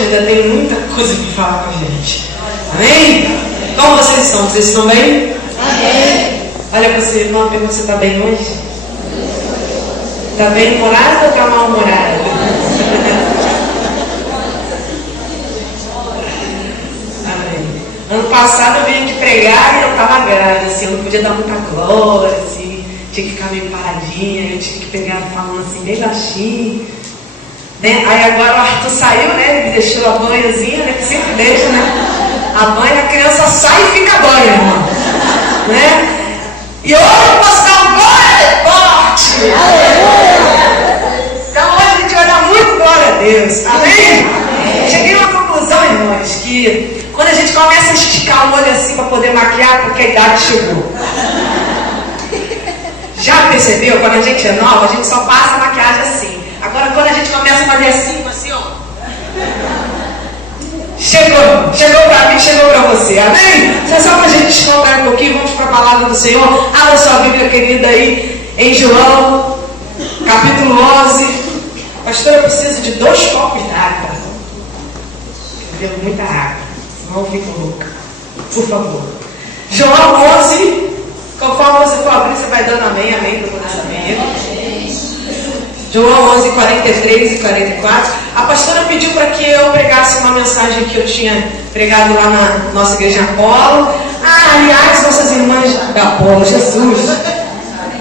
noite ainda tem muita coisa para falar com a gente. Amém? Como vocês estão? Vocês estão bem? Amém. Olha para você, irmão, pergunta: você está bem hoje? Está bem humorado ou está mal-humorado? Amém. Ano passado eu vim aqui pregar e eu estava grávida, assim, eu não podia dar muita glória, assim, tinha que ficar meio paradinha, eu tinha que pegar falando assim, bem baixinho. Né? Aí agora o Arthur saiu, né? Me deixou a banhazinha, né? Que sempre deixa, né? A banha, a criança sai e fica banha, irmão. Né? E hoje eu posso dar um glória forte. Então hoje a gente vai dar muito glória a Deus. Amém? Cheguei a uma conclusão, irmãos, que quando a gente começa a esticar o olho assim para poder maquiar, porque a idade chegou. Já percebeu? Quando a gente é nova, a gente só passa a maquiagem assim. Agora quando a gente começa a fazer assim, ó. Chegou para mim, chegou para você. Amém? Então, só para a gente descontar um pouquinho, vamos para a palavra do Senhor. Abra sua Bíblia querida aí em João, capítulo 11. Pastor, eu preciso de 2 copos d'água. Eu bebo muita água. Não fico louca. Por favor. João 11. Conforme você for abrir, você vai dando amém, amém, para poder saber. João 11, 43 e 44. A pastora pediu para que eu pregasse uma mensagem que eu tinha pregado lá na nossa igreja Apolo. Aliás, nossas irmãs da Apolo, Jesus.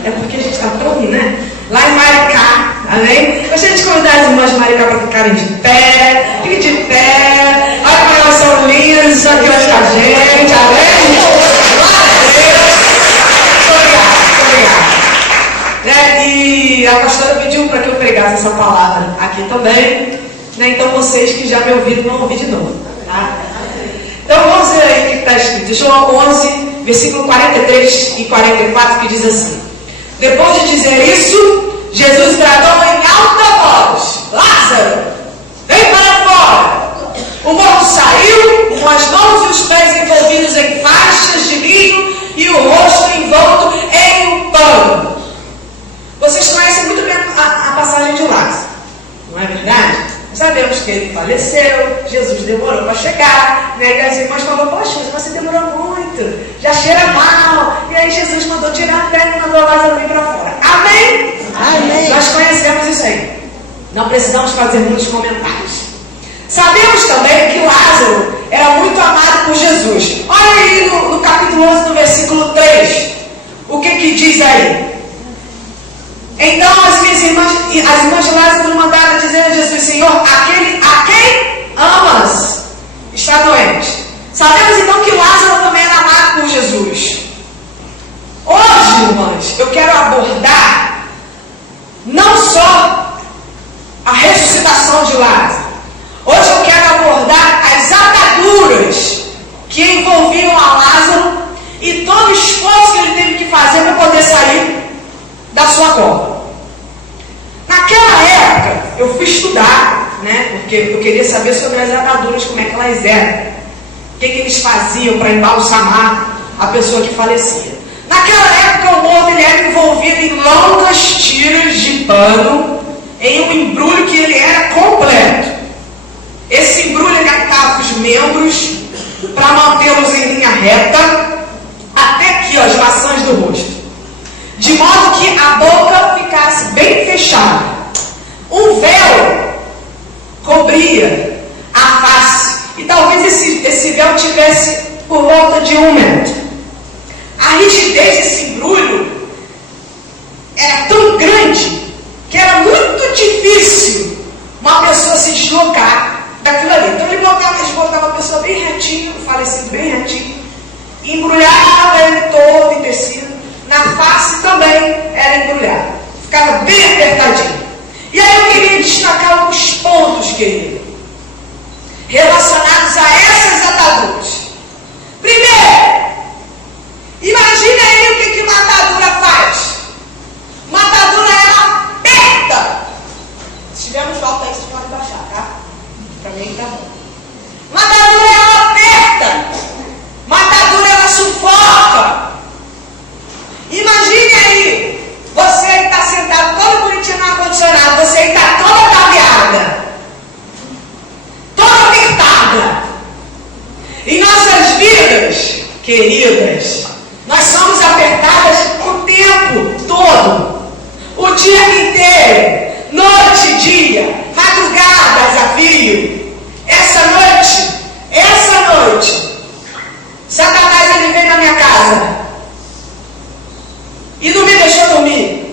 É porque a gente está tão, né? Lá em Maricá, amém? Gostaria de convidar as irmãs de Maricá para ficarem de pé. Fiquem de pé. Olha como elas são lindas, estão aqui hoje com a gente, amém? Glória a Deus. Obrigado. Né? E a pastora pediu para que eu pregasse essa palavra aqui também, né? Então vocês que já me ouviram, vão ouvir de novo, tá? Então vamos ver aí o que está escrito. João 11, versículo 43 e 44, que diz assim: depois de dizer isso, Jesus bradou em alta voz: Lázaro, vem para fora. O morto saiu, com as mãos e os pés envolvidos em faixas de linho e o rosto envolto em um pano. Vocês conhecem muito bem a passagem de Lázaro, não é verdade? Sabemos que ele faleceu, Jesus demorou para chegar, né? E as irmãs falaram: poxa, mas você demorou muito, já cheira mal. E aí Jesus mandou tirar a pedra e mandou Lázaro vir para fora. Amém? Amém. Nós conhecemos isso aí. Não precisamos fazer muitos comentários. Sabemos também que Lázaro era muito amado por Jesus. Olha aí no capítulo 11, no versículo 3. O que diz aí? Então as irmãs de Lázaro mandaram dizer a Jesus: Senhor, aquele a quem amas está doente. Sabemos então que Lázaro também era amado por Jesus. Hoje, irmãs, eu quero abordar não só a ressuscitação de Lázaro. Hoje eu quero abordar as ataduras que envolviam a Lázaro e todo o esforço que ele teve que fazer para poder sair da sua cova. Naquela época, eu fui estudar, né? Porque eu queria saber sobre as ataduras, como é que elas eram, o que eles faziam para embalsamar a pessoa que falecia. Naquela época, o morto ele era envolvido em longas tiras de pano, em um embrulho que ele era completo. Esse embrulho agarrava os membros para mantê-los em linha reta, até aqui, ó, as maçãs do rosto, de modo que a boca ficasse bem fechada. Um véu cobria a face, e talvez esse véu tivesse por volta de 1 metro. A rigidez desse embrulho era tão grande que era muito difícil uma pessoa se deslocar daquilo ali. Então eles botavam a pessoa bem retinho, o falecido bem retinho, embrulhava ele todo em tecido. Na face também era embrulhado. Ficava bem apertadinho. E aí eu queria destacar alguns pontos, querido, relacionados a essas ataduras. Primeiro, imagine aí o que uma atadura faz. Uma atadura, ela aperta. Se tivermos falta aí, vocês podem baixar, tá? Pra mim tá bom. Uma atadura, ela aperta. Uma atadura, ela sufoca. Imagine aí, você está sentado todo bonitinho no ar-condicionado, você está toda ataviada. queridas, nós somos apertadas o tempo todo, o dia inteiro, noite e dia, madrugada, desafio. Essa noite, Satanás ele veio na minha casa e não me deixou dormir.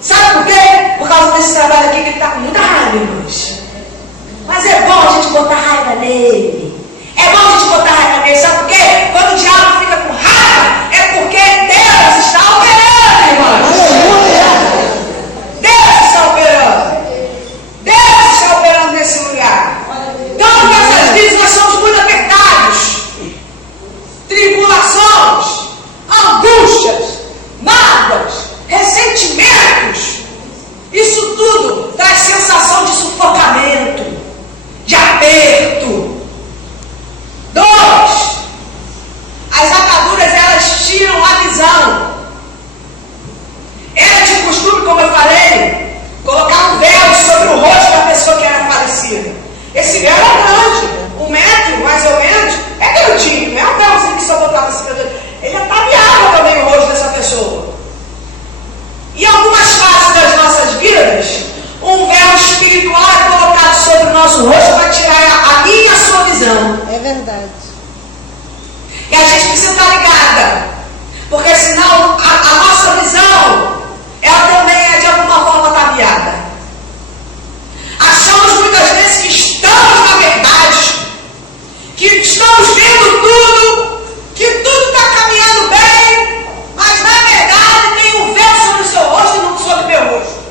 Sabe por quê? Por causa desse trabalho aqui que ele está com muita raiva, irmãos. Mas é bom a gente botar raiva nele. É bom a gente botar raiva nele. Sabe por quê? Quando o diabo fica com raiva, é porque Deus está operando, irmãos. Deus está operando. Deus está operando nesse lugar. Então, nessas vidas nós somos muito apertados. Tribulações, angústias, mágoas, ressentimentos. Isso tudo traz sensação de sufocamento, de aperto. 2. As ataduras, elas tiram a visão. Era de costume, como eu falei, colocar um véu sobre o rosto da pessoa que era falecida. Esse véu era grande, 1 metro, mais ou menos. É grandinho, não é um véuzinho que só botava assim. Ele ataviava também o rosto dessa pessoa. Em algumas fases das nossas vidas, um véu espiritual é colocado sobre o nosso rosto para tirar a minha e a sua visão. É verdade. E a gente precisa estar ligada, porque senão a nossa visão, ela também é de alguma forma ataviada. Achamos muitas vezes que estamos na verdade, que estamos vendo tudo, que tudo está caminhando bem, mas na verdade tem um véu sobre o seu rosto e não sobre o meu rosto.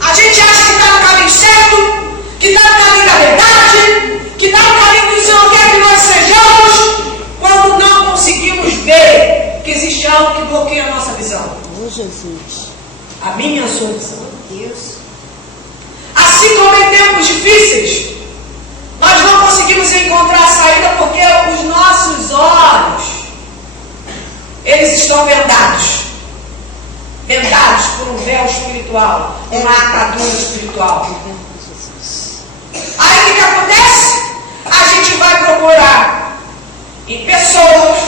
A gente acha que está no caminho certo, que está no caminho da verdade, que está no caminho que o Senhor quer que nós sejamos, quando não conseguimos ver que existe algo que bloqueia a nossa visão. Oh, Jesus. A minha e a sua visão. Deus. Assim como em tempos difíceis, nós não conseguimos encontrar a saída porque os nossos olhos, eles estão vendados. Vendados por um véu espiritual, uma atadura espiritual. Aí o que acontece? A gente vai procurar em pessoas,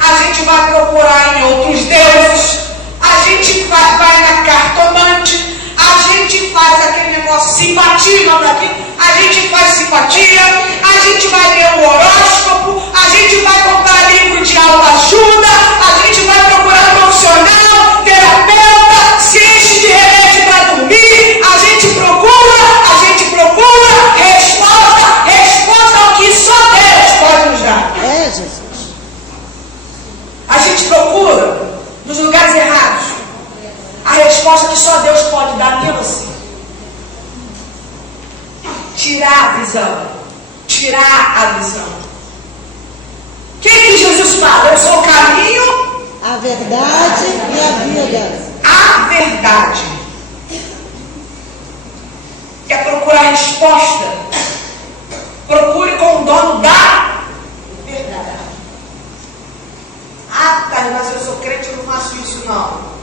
a gente vai procurar em outros deuses, a gente vai na cartomante, a gente faz aquele negócio simpatia, não daqui, a gente faz simpatia, a gente vai ler o horóscopo, a gente vai comprar livro de autoajuda, a gente vai procurar profissional, terapeuta, se enche de remédio para dormir, a gente procura resposta ao que só Deus pode nos dar. É, Jesus. A gente procura nos lugares errados a resposta que só Deus pode dar a mim e a você. Tirar a visão. Tirar a visão. O que Jesus fala? Eu sou o caminho, A verdade e a vida. a verdade. Quer procurar resposta? Procure com o dono da verdade. Ah, tá, mas eu sou crente, eu não faço isso não.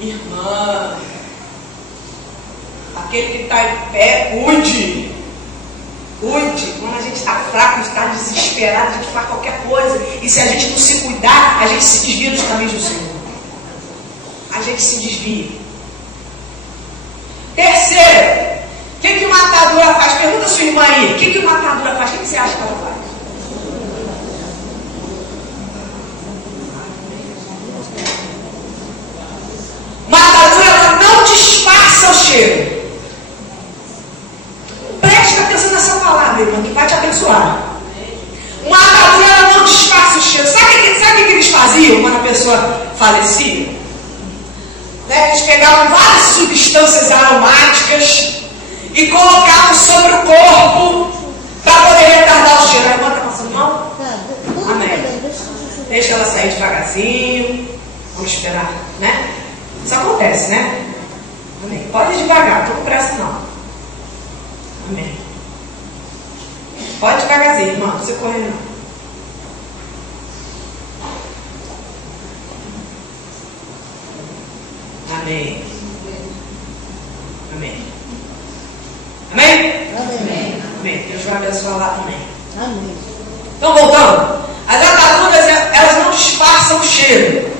Irmã, aquele que está em pé, cuide. Cuide. Quando a gente está fraco, está desesperado, a gente faz qualquer coisa. E se a gente não se cuidar, a gente se desvia dos caminhos do Senhor. A gente se desvia. Terceiro, o que uma atadura faz? Pergunta a sua irmã aí. O que uma atadura faz? O que você acha que ela faz? Uma atadura, ela não disfarça o cheiro. Preste atenção nessa palavra, irmão, que vai te abençoar. Uma atadura, ela não disfarça o cheiro. Sabe o que eles faziam quando a pessoa falecia? Né? Eles pegavam várias substâncias aromáticas e colocavam sobre o corpo para poder retardar o cheiro. A irmã está passando mal? Amém. Deixa ela sair devagarzinho. Vamos esperar, né? Isso acontece, né? Amém. Pode ir devagar, não tô com pressa não. Amém. Pode devagarzinho, irmão, não precisa correr não. Amém. Amém. Amém? Amém. Amém. Deus vai abençoar lá também. Amém. Então, voltando. As ataduras, elas não disfarçam o cheiro.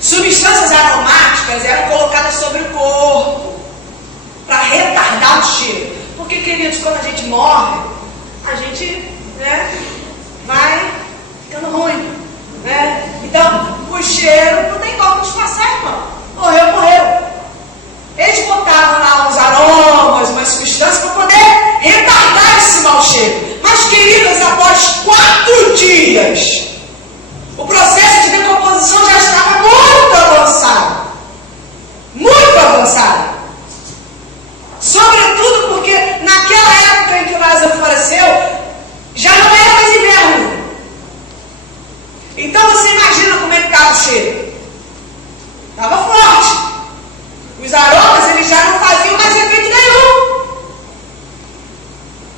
Substâncias aromáticas eram colocadas sobre o corpo para retardar o cheiro. Porque, queridos, quando a gente morre, a gente, vai ficando ruim. Então, o cheiro não tem como disfarçar, irmão. Morreu, morreu. Eles botavam lá uns aromas, umas substâncias para poder retardar esse mau cheiro. Mas, queridas, após 4 dias, o processo de decomposição já estava muito avançado. Muito avançado. Sobretudo porque naquela época em que Lázaro faleceu, já não era mais inverno. Então você imagina como é que estava o cheiro. Estava forte. Os aromas, eles já não faziam mais efeito nenhum.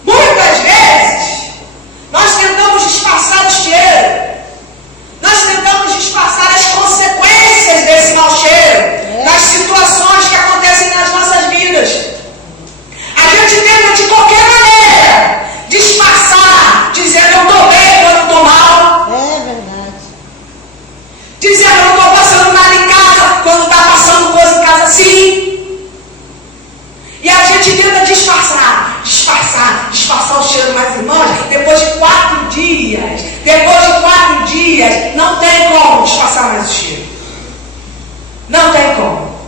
Muitas vezes, nós tentamos disfarçar o cheiro. Nós tentamos disfarçar as consequências desse mau cheiro, das situações que acontecem nas nossas vidas. A gente tenta de qualquer maneira disfarçar, dizendo eu estou bem quando eu estou mal. É verdade. Dizendo eu não estou passando nada em casa quando está passando coisa em casa sim. E a gente tenta disfarçar o cheiro. Mas irmãos, depois de 4 dias, não tem como disfarçar mais o cheiro. Não tem como.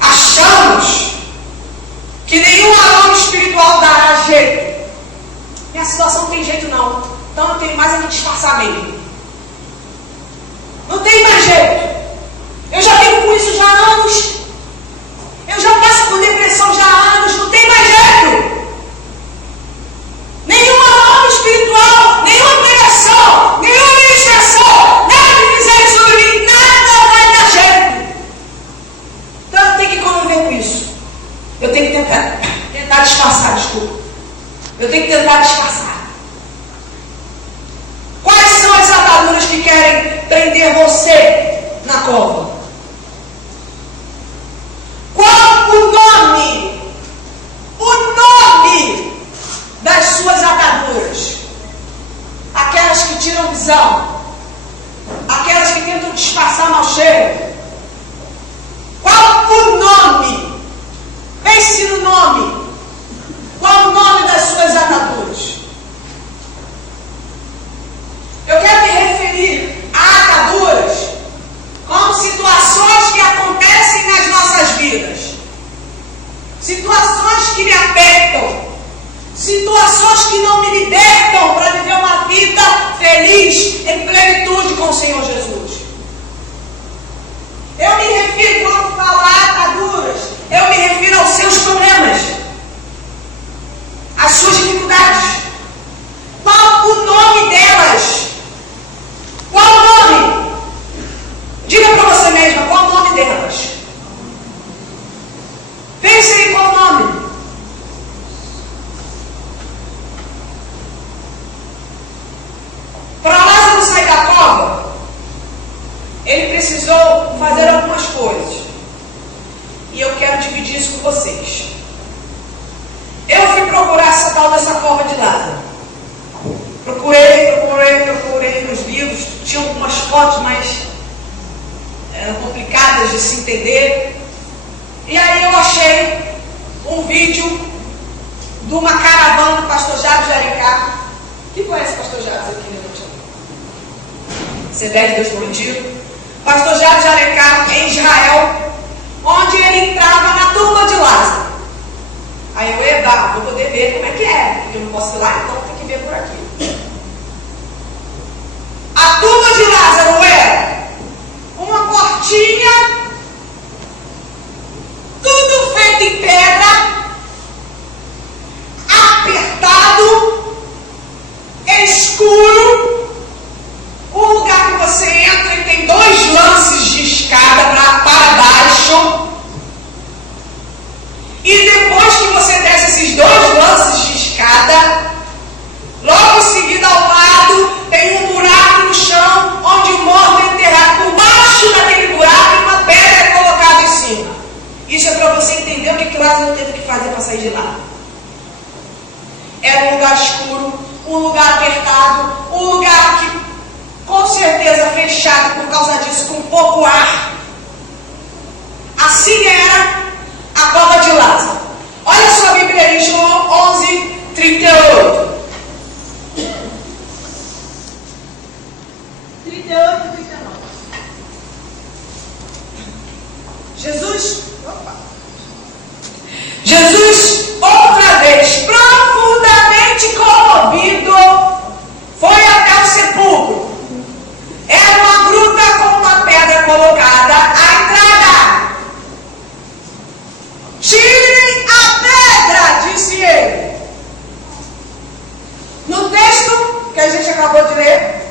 Achamos que nenhum aroma espiritual dará jeito. Minha situação não tem jeito não. Então eu tenho mais a que disfarçar mesmo. Não tem mais jeito. Eu já vivo com isso já há anos. Eu já passo por depressão já há anos. Não tem mais jeito. Nenhum aroma espiritual, nenhuma pregação, nenhuma ministração, nada que fizerem sobre mim, nada vai dar jeito. Então eu tenho que conviver com isso. Eu tenho que tentar disfarçar, desculpa. Eu tenho que tentar disfarçar. Quais são as ataduras que querem prender você na cova? Qual o nome das suas ataduras? Aquelas que tiram visão, aquelas que tentam disfarçar mau cheiro. Qual o nome? Pense no nome. Qual o nome das suas ataduras? Eu quero me referir a ataduras como situações que acontecem nas nossas vidas. Situações que me apertam. Situações que não me libertam para viver uma vida feliz, em plenitude com o Senhor Jesus. Eu me refiro, quando falo a ataduras, eu me refiro aos seus problemas, às suas dificuldades. Qual o nome delas? Qual o nome? Diga para você mesma, qual o nome delas? Pense aí qual o nome. Para Lázaro sair da cova, ele precisou fazer algumas coisas. E eu quero dividir isso com vocês. Eu fui procurar essa tal dessa cova de Lázaro. Procurei nos livros. Tinha algumas fotos, mas eram complicadas de se entender. E aí eu achei um vídeo de uma caravana do pastor Jabes de Alencar. Quem conhece o pastor Jabes aqui, né? CBR Deus Prometido. Pastor Jabes de Alencar, em Israel, onde ele entrava na tumba de Lázaro. Aí eu vou poder ver como é que é, porque eu não posso ir lá, então tem que ver por aqui. A tumba de Lázaro era uma portinha, tudo feito em pedra, apertado, escuro. Um lugar que você entra e tem 2 lances de escada para baixo. E depois que você desce esses 2 lances de escada, logo em seguida ao lado tem um buraco no chão onde o morto é enterrado. Por baixo daquele buraco uma pedra é colocada em cima. Isso é para você entender o que Lázaro teve que fazer para sair de lá. era um lugar escuro, um lugar apertado, um lugar que com certeza fechado por causa disso, com pouco ar. Assim era a cova de Lázaro. Olha só a Bíblia aí, João 11, 38. 38 e 39. Jesus, outra vez, profundamente comovido, foi até o sepulcro. Era uma gruta com uma pedra colocada à entrada. Tirem a pedra, disse ele. No texto que a gente acabou de ler,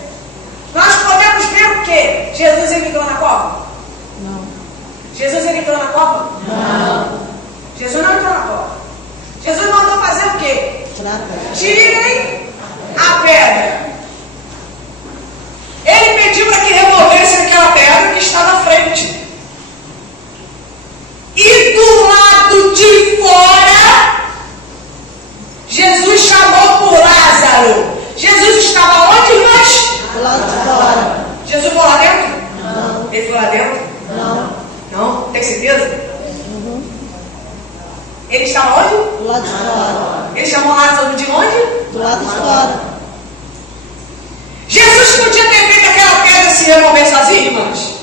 nós podemos ver o quê? Jesus entrou na cova? Não. Jesus entrou na cova? Não. Jesus não entrou na cova. Jesus mandou fazer o quê? Tirem a pedra. Ele pediu para que removesse aquela pedra que está na frente. E do lado de fora, Jesus chamou por Lázaro. Jesus estava onde, irmãs? Do lado de fora. Jesus foi lá dentro? Não. Ele foi lá dentro? Não. Não? Tem certeza? Uhum. Ele estava onde? Do lado de fora. Ele chamou Lázaro de onde? Do lado de fora. Jesus podia ter feito aquela pedra se remover sozinho, irmãos?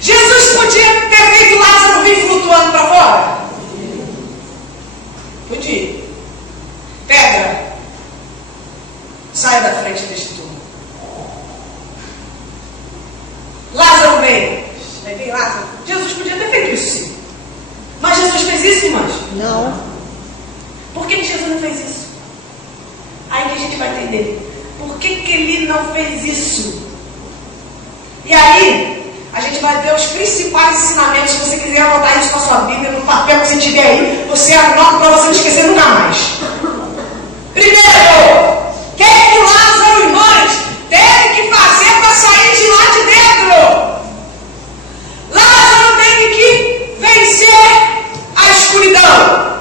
Jesus podia ter feito Lázaro vir flutuando para fora? Podia. Pedra, sai da frente deste túmulo. Lázaro vem. Aí vem Lázaro. Jesus podia ter feito isso, sim. Mas Jesus fez isso, irmãos? Não. Por que Jesus não fez isso? Aí que a gente vai entender. Por que ele não fez isso? E aí, a gente vai ver os principais ensinamentos. Se você quiser anotar isso na sua Bíblia, no papel que você tiver aí, você anota para você não esquecer nunca mais. Primeiro, o que Lázaro, irmãos, teve que fazer para sair de lá de dentro? Lázaro teve que vencer a escuridão.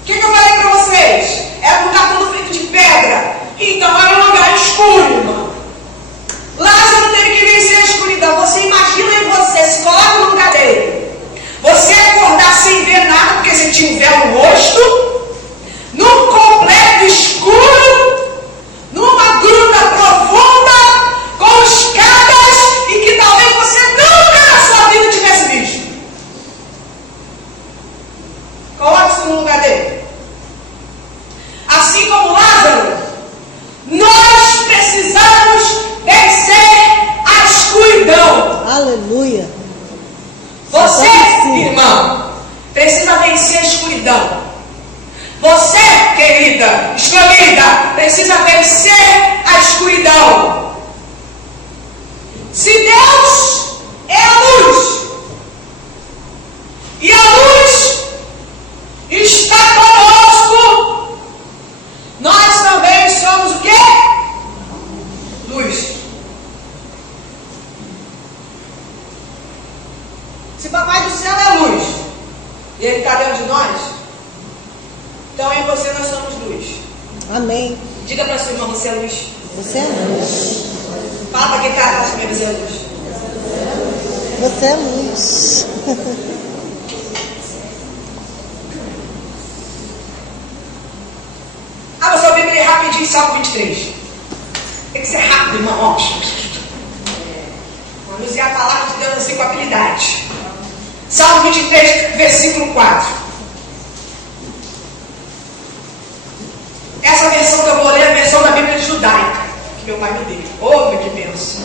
O que eu falei para vocês? Era um lugar todo feito de pedra. Então era um lugar escuro, irmão. Lázaro teve que vencer a escuridão. Você imagina em você, se coloca no lugar dele. Você acordar sem ver nada, porque você tinha um véu no rosto, num completo escuro, numa gruta profunda, com escadas, e que talvez você nunca na sua vida tivesse visto. Coloque-se no lugar dele. Assim como Lázaro, nós precisamos vencer a escuridão. Aleluia. Você, irmão, precisa vencer a escuridão. Você, querida, escolhida, precisa vencer a escuridão. Se Deus é a luz, e a luz está conosco, nós também somos o quê? Luz. Se Papai do Céu é luz, e Ele está dentro de nós, então eu e você nós somos luz. Amém. Diga para sua irmã, você é luz. Você é luz. Fala para quem está atrás de mim, você é luz. Você é luz. Abra sua Bíblia rapidinho, Salmo 23. Tem que ser rápido, irmão. Ó. Vamos usar a palavra de Deus assim com habilidade. Salmo 23, versículo 4. Essa versão que eu vou ler é a versão da Bíblia judaica, que meu pai me deu. Ô, que benção.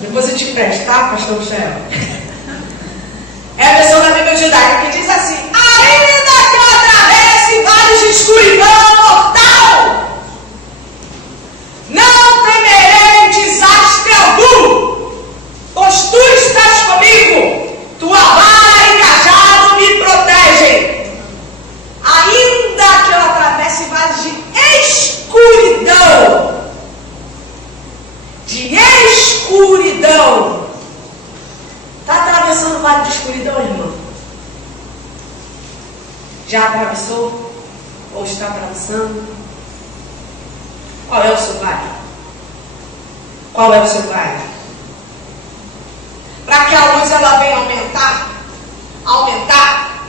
Depois eu te presto, tá, pastor Michel? É a versão da Bíblia judaica que diz assim: ainda que eu atravesse vales de escuridão mortal, não temerei desastre algum, pois tu estás comigo, tua vara e cajado me protegem. Ainda que eu atravesse vales de escuridão, Está atravessando o vale de escuridão, irmão? Já atravessou? Ou está atravessando? Qual é o seu vale? Qual é o seu vale? Para que a luz ela venha aumentar,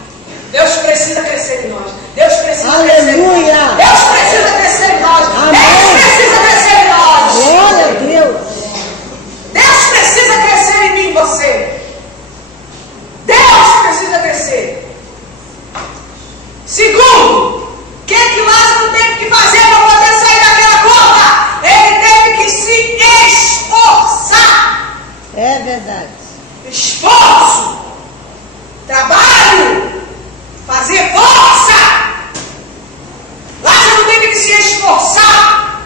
Deus precisa crescer em nós. Deus precisa crescer em nós. Deus precisa crescer em nós. Deus precisa crescer em nós. Glória a Deus. Deus precisa crescer em mim e você. Deus precisa crescer. Segundo, o que Lázaro teve que fazer para poder sair daquela cova? Ele teve que se esforçar. É verdade. Esforço, trabalho, fazer força. Lázaro teve que se esforçar.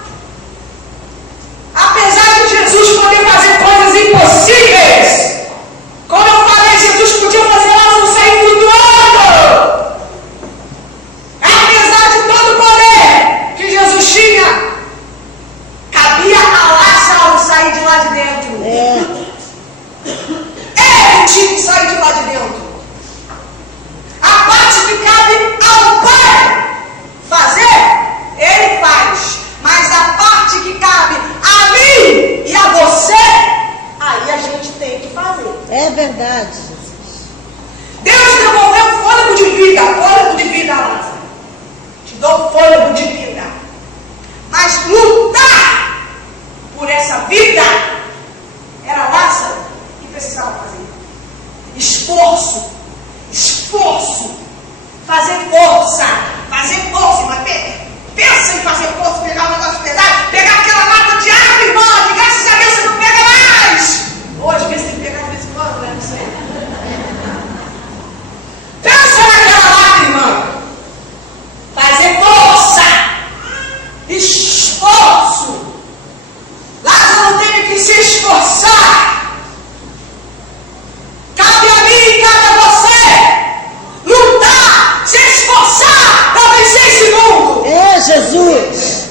Apesar de Jesus poder fazer coisas impossíveis, como eu falei, Jesus podia fazer Lázaro sair flutuando. Apesar de todo o poder que Jesus tinha, cabia a Lázaro sair de lá de dentro. Ele tinha que sair de lá de dentro. A parte que cabe ao Pai fazer, Ele faz. Mas a parte que cabe a mim e a você, aí a gente tem que fazer. É verdade, Jesus. Deus devolveu fôlego de vida a Lázaro. Te dou fôlego de vida. Mas lutar por essa vida era Lázaro que precisava fazer. Esforço, fazer força, mas pensa em fazer força, pegar um negócio pesado, pegar aquela lata de água, irmão, que graças a Deus você não pega mais. Ou às vezes tem que pegar de vez em quando, né? Não sei. Pensa naquela lata, irmão. Fazer força, esforço. Lázaro teve que se esforçar. Cabe a mim e cabe a você lutar, se esforçar para vencer esse mundo. É Jesus.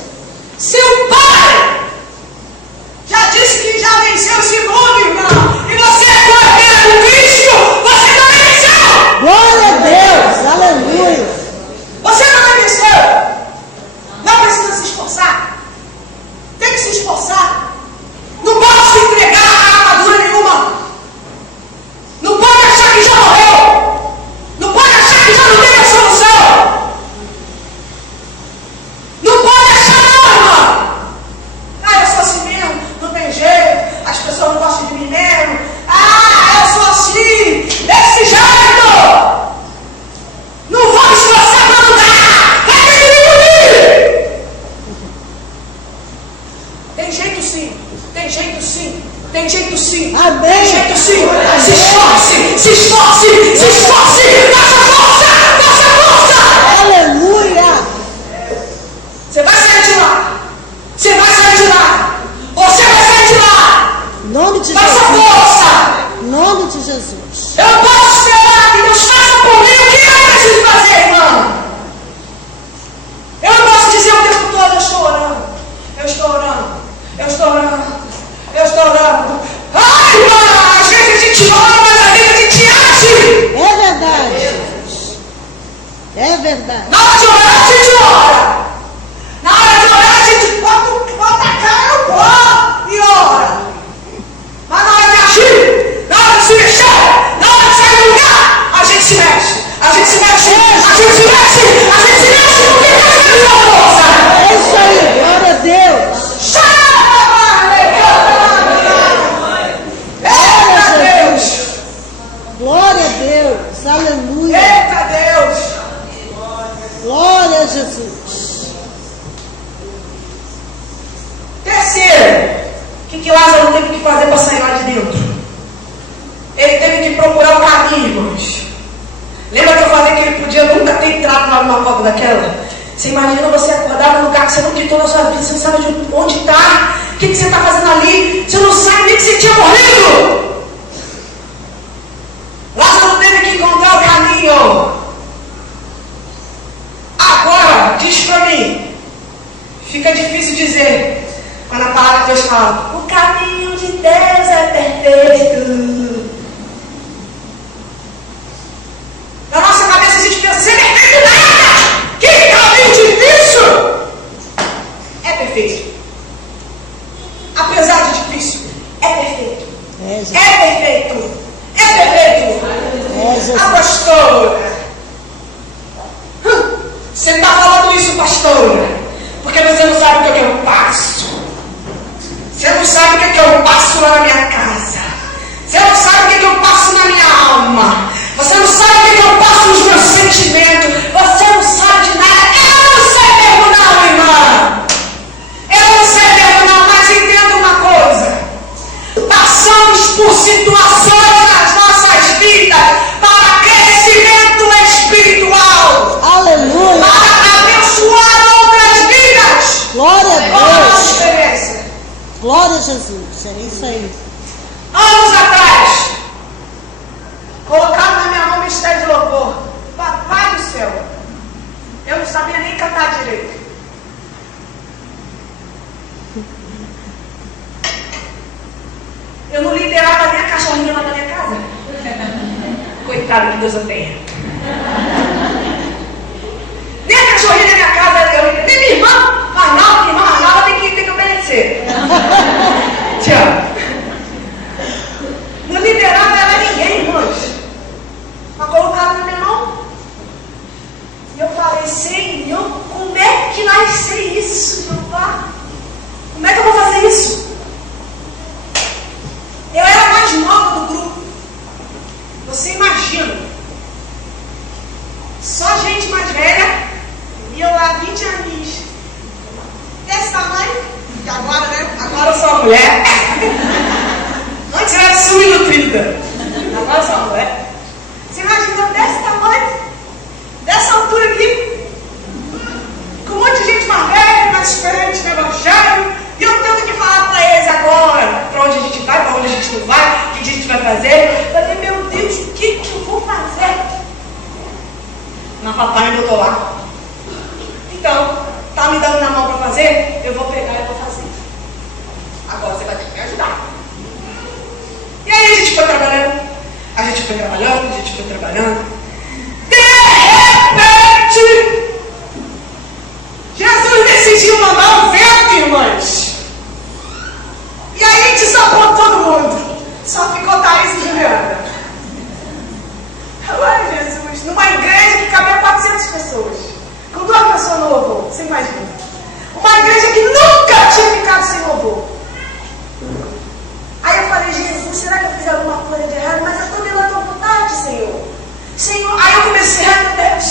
Se o Pai já disse que já venceu esse mundo, irmão, e você é cordeiro do Cristo, você também venceu. Glória a Deus. Aleluia. Você também venceu. Não precisa se esforçar. Tem que se esforçar. Não posso entregar a armadura nenhuma. Não pode achar que já morreu. Não pode achar que já não tem a solução. Não pode achar não, irmão. Ah, eu sou assim mesmo, não tem jeito. As pessoas não gostam de mim mesmo. Ah, eu sou assim, desse jeito. Não vou me esforçar para lutar. Vai diminuir. Tem jeito sim. Tem jeito sim. Tem jeito sim. Amém. Tem jeito sim. Se esforce. Se esforce. Se esforce. Faça força. Faça força. Aleluia. Você vai sair de lá. Você vai sair de lá. Você vai sair de lá. Em nome de Faça Jesus. força. Em nome de Jesus. Eu não posso esperar que Deus faça por mim o que eu preciso fazer, irmão. Eu não posso dizer o tempo todo, eu estou orando. Eu estou orando. Eu estou orando. Eu estou orando. Ai, irmão, às vezes a gente ora, mas às vezes a gente age. É verdade. É verdade. Na hora de orar, a gente ora. Na hora de orar, a gente bota a cara no pó e ora. Mas na hora de agir, na hora de se mexer, na hora de sair do lugar, a gente se mexe. A gente se mexe. A gente se mexe. A gente se mexe porque Deus me deu força. É isso aí. Glória a Deus. Eita Deus! Glória a Deus. Aleluia. Eita Deus! Glória a Jesus. Terceiro, o que Lázaro teve que fazer para sair lá de dentro? Ele teve que procurar o caminho, irmãos. Lembra que eu falei que ele podia nunca ter entrado lá numa cova daquela? Você imagina você acordar num lugar que você não quitou na sua vida, você não sabe de onde está, o que você está fazendo ali, você não sabe nem que você tinha morrido. Lázaro teve que encontrar o caminho. Agora, diz para mim, fica difícil dizer, mas na palavra Deus fala, o caminho de Deus é perfeito. Na nossa cabeça a gente pensa, ser perfeito não! metade direita. Eu não liderava nem a cachorrinha lá na minha casa. Coitado, que Deus a tenha. Nem a cachorrinha da minha casa, nem minha irmã, minha irmã Arnaldo tem que obedecer. Tchau. Não liderava ela ninguém, irmãos. Mas colocava na minha mão. E eu falei, Senhor, como é que vai ser isso, Jeová? Como é que eu vou fazer isso? Eu era a mais nova do grupo. Você imagina. Só gente mais velha. E eu lá, 20 aninhos. Desse tamanho. E agora, né? Agora eu sou uma mulher. Antes eu era subnutrida. Agora eu sou uma mulher. Você imagina eu desse tamanho? Dessa altura aqui. Com um monte de gente mais velha, mais experiente no evangelho. E eu tendo que falar para eles agora, para onde a gente vai, para onde a gente não vai, o que a gente vai fazer. Eu falei, meu Deus, o que eu vou fazer? Na papai eu tô lá. Então, tá me dando na mão para fazer? Eu vou pegar e vou fazer. Agora você vai ter que me ajudar. E aí a gente foi trabalhando. De repente, Jesus decidiu mandar um vento, irmãs. E aí desabou todo mundo. Só ficou Thaís e Juliana. Ai, Jesus, numa igreja que cabia 400 pessoas. Com 2 pessoas no louvor, você imagina. Uma igreja que nunca tinha ficado sem louvor. Aí eu falei, Jesus, será que eu fiz alguma coisa de errado? Mas eu estou dentro da tua vontade, Senhor. Senhor, aí eu comecei, ai meu Deus.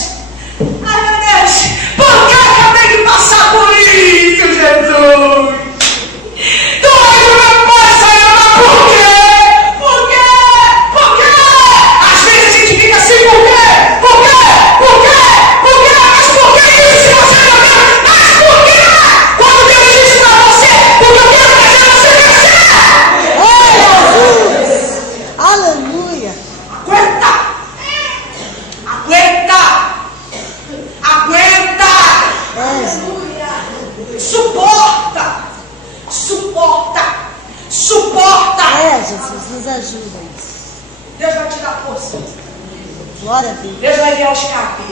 Ai meu Deus, por que eu acabei de passar por isso, Jesus? Tu és o meu Pai, Senhor, mas por quê? Por quê? Por quê? Às vezes a gente fica assim, por quê? Por quê? Por quê? Por quê? Mas por que isso se você não quer? Mas por quê? Quando Deus disse pra você, porque eu quero fazer você crescer. Oh, Jesus! Aleluia! Aguenta! Aguenta! Aguenta! Suporta! Suporta! Suporta! Jesus, nos ajuda. Deus vai te dar força. Glória a Deus. Deus vai enviar o escape.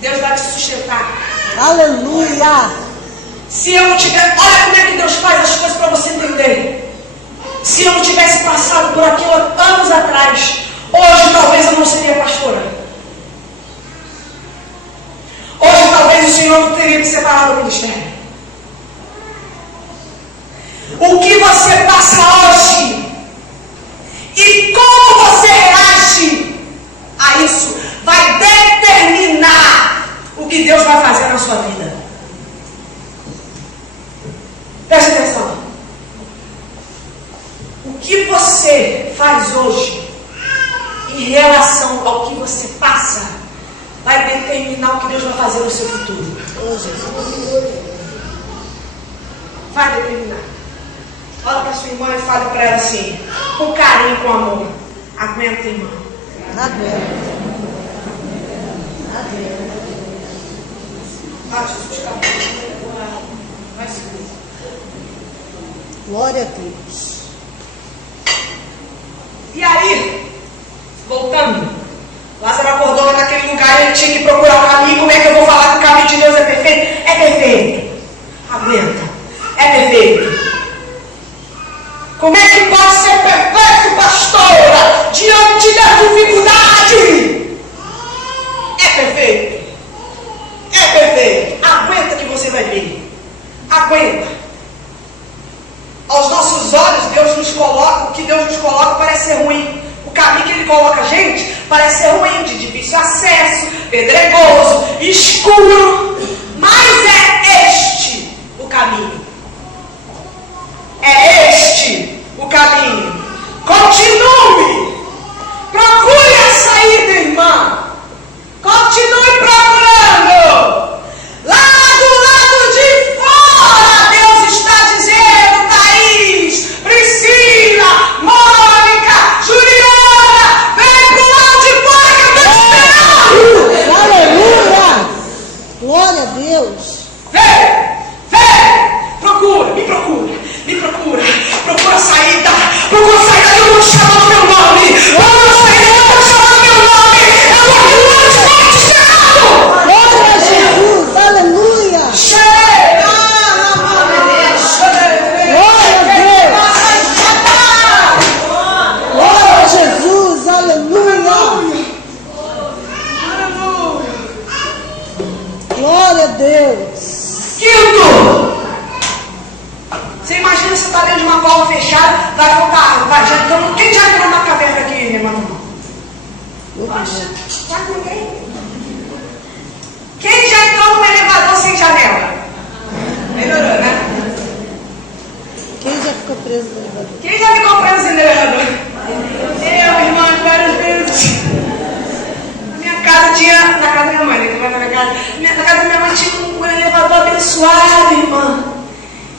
Deus vai te sustentar. Aleluia! Se eu não tiver... Olha como é que Deus faz as coisas para você entender. Se eu não tivesse passado por aquilo anos atrás, hoje talvez eu não seria pastora. Hoje talvez o Senhor não teria me separado do ministério. O que você passa hoje e como você reage a isso vai determinar o que Deus vai fazer na sua vida. Preste atenção. O que você faz hoje em relação ao que você passa vai determinar o que Deus vai fazer no seu futuro. Vai determinar. Olha para sua irmã e fale para ela assim, com carinho, com amor. Aguenta, irmã. Aguenta. Ah, Jesus, calma. Vai seguir. Glória a Deus. E aí, voltando, Lázaro acordou lá naquele lugar, ele tinha que procurar o caminho. Como é que eu vou falar que o caminho de Deus é perfeito? É perfeito. Aguenta. É perfeito. Como é que pode ser perfeito, pastora, diante da dificuldade? É perfeito. É perfeito. Aguenta que você vai ver. Aguenta. Aos nossos olhos, Deus nos coloca, o que Deus nos coloca parece ser ruim. O caminho que Ele coloca a gente parece ser ruim, de difícil acesso, pedregoso, escuro. Mas é este o caminho. É este o caminho. Continue. Procure a saída, irmã. Continue procurando. Lá do lado de fora, Deus está dizendo, Thaís, Priscila, Mônica, Juliana, vem pro lado de fora que eu estou esperando. Aleluia! Glória a Deus. Vai voltar, vai. Quem já entrou na caverna aqui, levanta a mão? Poxa, já ninguém. Quem já entrou num elevador sem janela? Melhorou, né? Quem já ficou preso no elevador? Quem já ficou preso no elevador? Eu, irmã, várias vezes. Na minha casa tinha, na casa da minha mãe, né? Na casa da minha mãe tinha um elevador abençoado, irmã.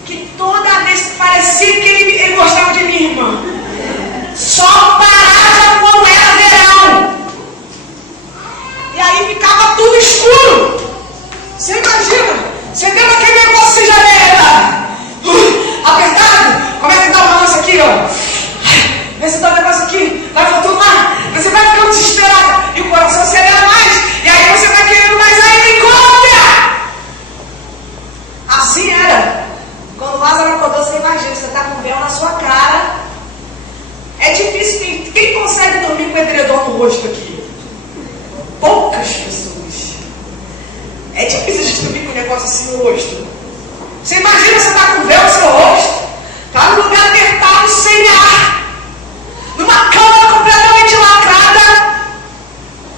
Que toda vez parecia que ele gostava de mim, irmã. Só parava quando era verão. E aí ficava tudo escuro. Você imagina? Você deu aquele negócio de janela. Apertado. Como é que tá o balanço aqui, ó? Vê se dá um negócio aqui. Vai voltando lá. Você vai ficando desesperado. E o coração acelera mais. E aí você vai querendo mais ainda e conta. Assim era. Quando Lázaro acordou, você imagina. Você tá com o véu na sua cara. É difícil. Quem consegue dormir com o edredom no rosto aqui? Poucas pessoas. É difícil a gente dormir com um negócio assim no rosto. Você imagina, você está com o véu no seu rosto, está num lugar apertado, sem ar, numa câmara completamente lacrada.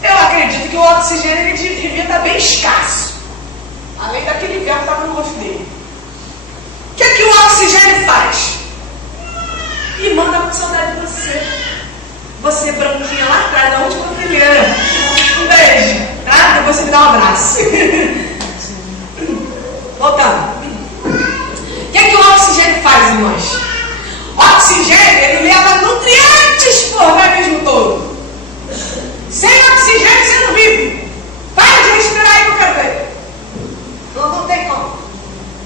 Eu acredito que o oxigênio ele devia estar bem escasso, além daquele véu que estava no rosto dele. O que é que o oxigênio faz? E manda com saudade de você. Você branquinha lá atrás, da última fileira. Um beijo, tá? Depois você me dá um abraço. Voltando. O que é que o oxigênio faz, irmãos? O oxigênio, ele leva nutrientes para o organismo todo. Sem oxigênio, você não vive. Para de respirar aí que eu quero ver. Não tem como.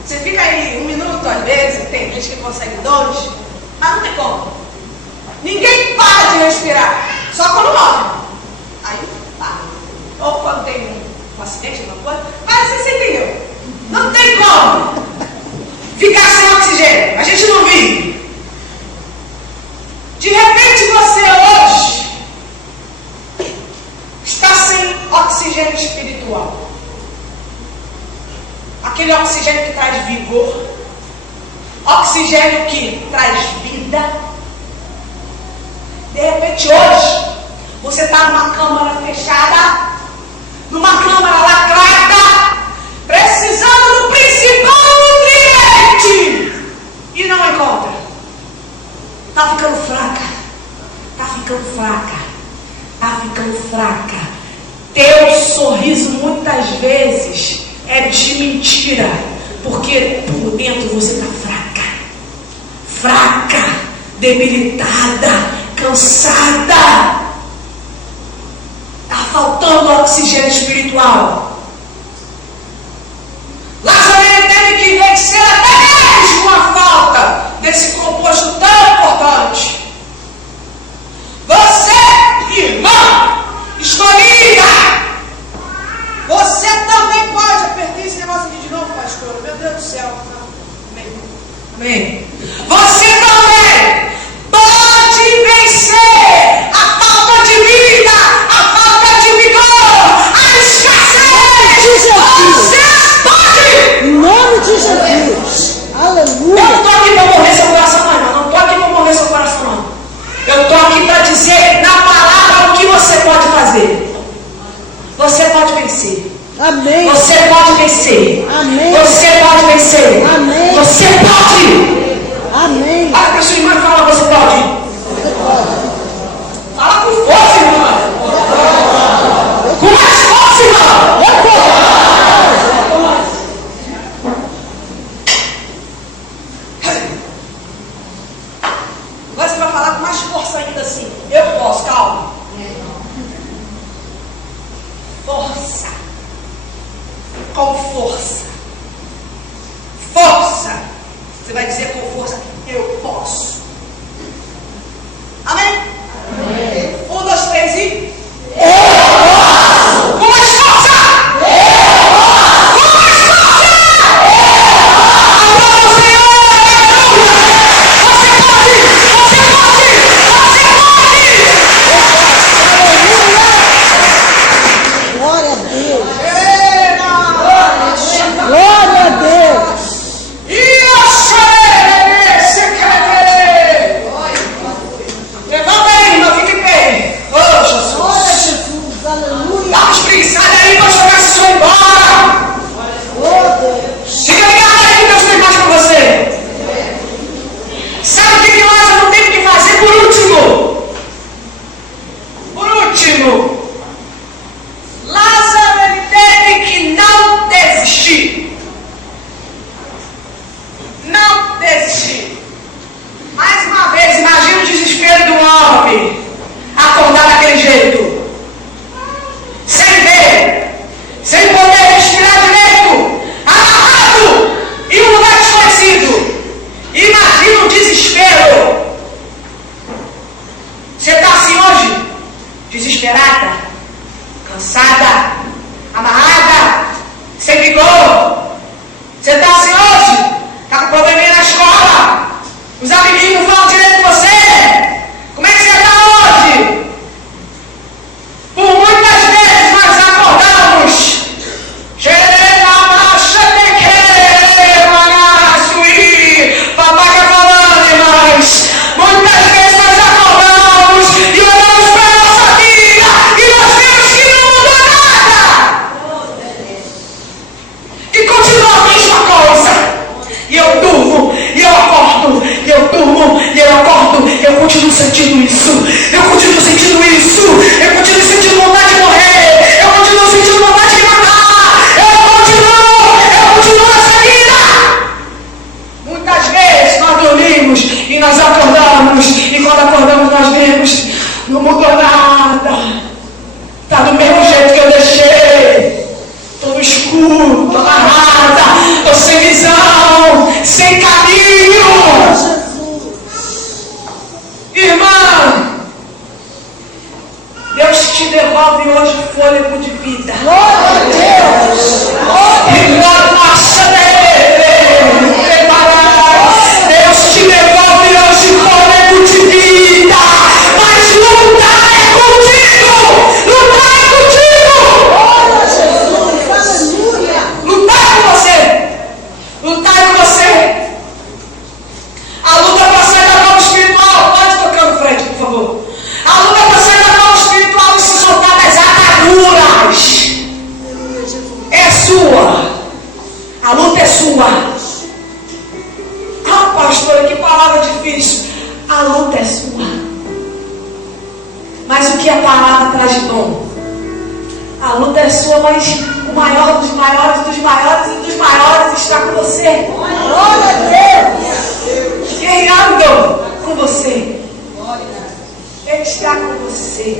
Você fica aí 1 minuto, às vezes, tem gente que consegue 2, mas não tem como. Ninguém para de respirar, só quando morre. Aí para. Ou quando tem um acidente, alguma coisa. Mas você entendeu? Não tem como ficar sem oxigênio. A gente não vive. De repente você hoje está sem oxigênio espiritual. Aquele oxigênio que traz vigor. Oxigênio que traz vida. De repente hoje, você está numa câmara fechada, numa câmara lacrada, precisando do principal nutriente e não encontra. Está ficando fraca, está ficando fraca, está ficando fraca. Teu sorriso muitas vezes é de mentira, porque por dentro você está fraca, fraca, debilitada, cansada. Está faltando oxigênio espiritual. Lázaro teve que vencer até mesmo a falta desse composto tão importante. Você, irmã, escolhida, você também pode. Apertei esse negócio aqui de novo, pastor. Meu Deus do céu. Amém. Amém. Você também pode vencer a falta de vida, a falta de vigor, a escassez. Você pode! Em nome de Jesus. Aleluia. Eu não estou aqui para morrer seu coração, não. Eu não estou aqui para morrer seu coração, não. Eu estou aqui para dizer na palavra o que você pode fazer. Você pode vencer. Amém. Você pode vencer. Amém. Você pode vencer. Amém. Você pode. Amém. Olha para sua irmã e fala, você pode. Você pode. Fala com força, irmã. Com mais força, irmã. Eu posso. Agora você vai falar com mais força ainda assim. Eu posso, calma. Força. Com força. Força. Você vai dizer com força, eu posso. Amém? Amém. 1, 2, 3 e... Eu posso! Com mais força! Eu posso! Com mais força! Eu posso! Agora o Senhor! Você pode! Você pode! Você pode! Glória a Deus. Eita! continuo. Lázaro, ele teve que não desistir. Não desistir. Mais uma vez, imagina o desespero do homem acordar daquele jeito, sem ver, sem poder respirar direito, amarrado em um lugar desconhecido. Imagina o desespero. Você está assim hoje? Desesperada, cansada, amarrada, sem vigor. Você está assim hoje? Está com probleminha na escola? Os amiguinhos não falam direito com você? Como é que você está hoje? Por muitas vezes nós acordamos. Papai está falando, irmãs. Muitas vezes nós acordamos e olhamos para a nossa vida e nós vemos que não mudou nada. E continua a mesma coisa. E eu durmo, e eu acordo, e eu durmo, e eu acordo. Eu continuo sentindo isso. Eu continuo sentindo isso. Eu continuo sentindo vontade de morrer. Eu continuo sentindo vontade de matar. Eu continuo nessa vida. Muitas vezes nós dormimos e nós acordamos. E quando acordamos nós vemos, não mudou nada. Está do mesmo jeito que eu deixei. Estou no escuro, estou amarrada, estou sem visão, sem caminho. Irmã, Deus te devolve hoje fôlego de vida. Glória a Deus! Deus te devolve hoje fôlego de vida. Mas lutar é contigo! Lutar é contigo! Glória a Jesus! Aleluia! Lutar com você! Lutar com você! A luta para sair da forma espiritual, pode tocar no frente, por favor. A luta para sair da forma espiritual e se soltar das ataduras é sua. A luta é sua. Ah, pastor, que palavra difícil. A luta é sua. Mas o que a palavra traz de bom? A luta é sua, mas o maior dos maiores, dos maiores e dos maiores está com você. Glória a Deus! Guerreando com você. Ele está com você.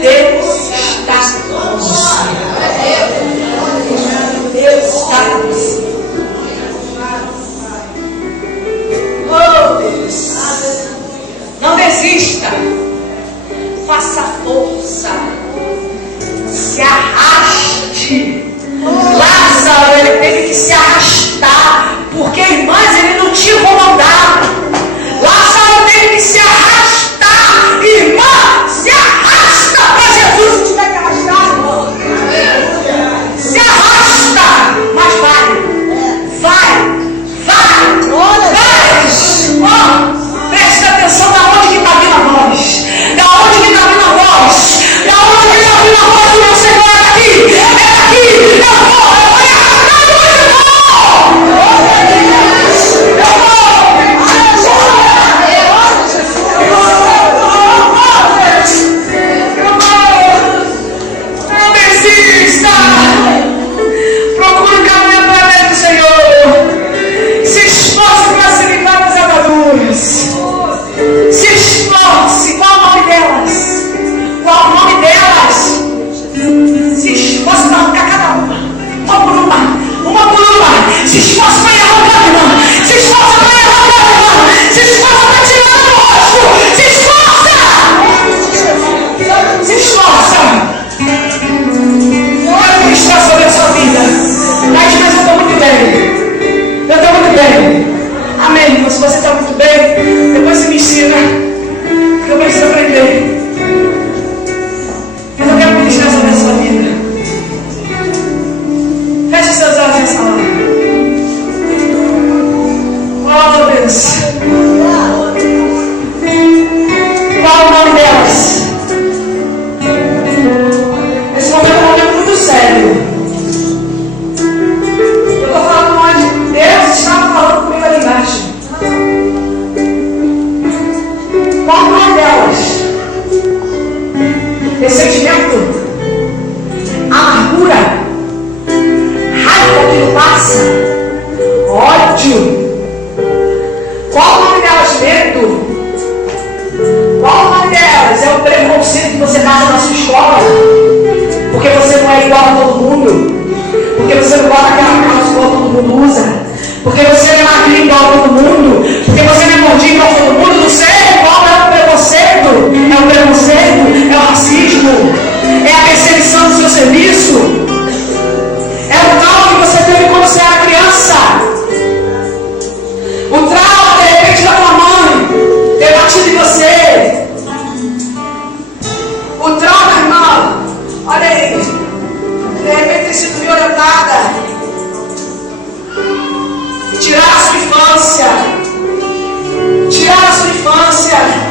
Deus está com você. Deus está com você. Oh Deus. Não desista. Faça força. Se arraste. Lázaro, ele teve que se arrastar. Porque, irmãs, ele não tinha como andar. Lázaro teve que se arrastar. Irmã, se arrasta para Jesus. Se tiver que arrastar, irmão. Se arrasta. Mas vai. Oh, presta atenção da onde que está vindo a voz. Da onde que está vindo a voz. Da onde que está vindo a voz do meu Senhor. É aqui. É aqui. Eu vou arrastar, mas eu vou. ressentimento, amargura, raiva que não passa, ódio. Qual o nome delas? Medo. Qual o nome delas? É o preconceito que você passa na sua escola. Porque você não é igual a todo mundo. Porque você não bota aquela calça igual todo mundo usa. Porque você não é magrinho igual a todo mundo. Porque você não é gordinho igual a todo mundo. Não sei qual é o preconceito. É o preconceito, é o racismo, é a perseguição do seu serviço. É o trauma que você teve quando você era criança. O trauma, de repente, da tua mãe ter batido em você. O trauma, irmão, olha aí, de repente ter sido violentada. Tirar a sua infância. Tirar a sua infância.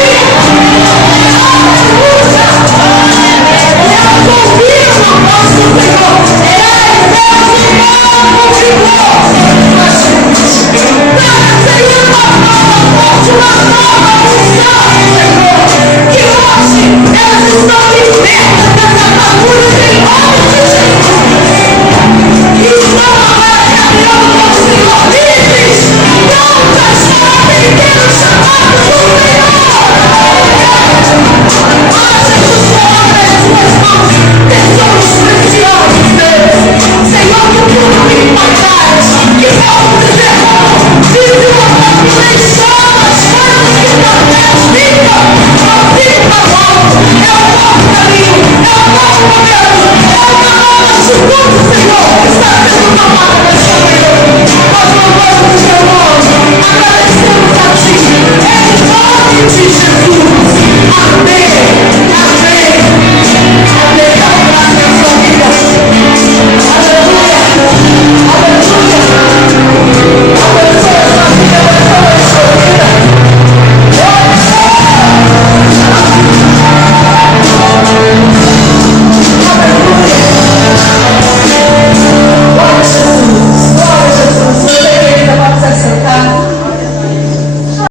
Diga